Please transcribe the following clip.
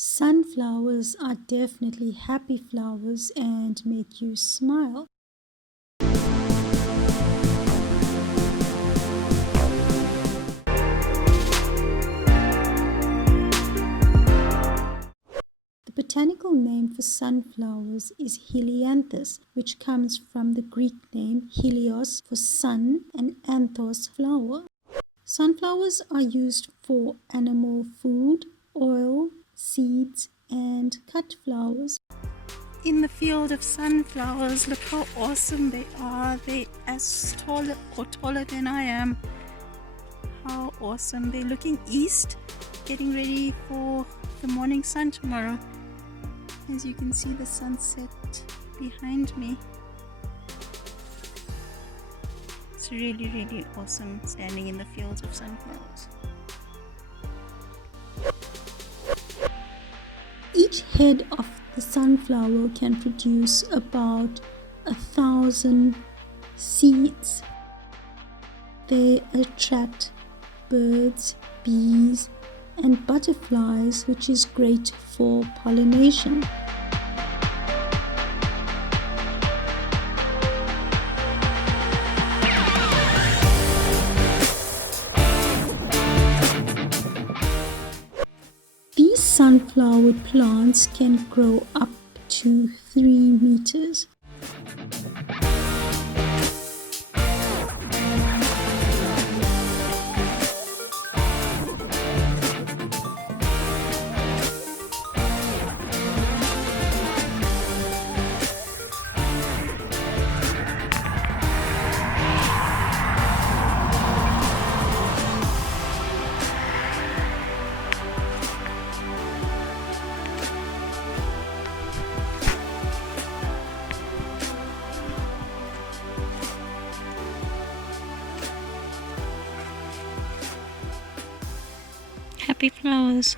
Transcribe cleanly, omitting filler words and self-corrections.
Sunflowers are definitely happy flowers and make you smile. The botanical name for sunflowers is Helianthus, which comes from the Greek name Helios for sun and anthos flower. Sunflowers are used for animal food, oil, seeds, and cut flowers. In the field of sunflowers, look how awesome they are. They're as tall or taller than I am. How awesome. They're looking east, getting ready for the morning sun tomorrow. As you can see the sunset behind me. It's really, really awesome standing in the fields of sunflowers. Each head of the sunflower can produce about 1,000 seeds. They attract birds, bees, and butterflies, which is great for pollination. These sunflower plants can grow up to 3 meters. Happy flowers.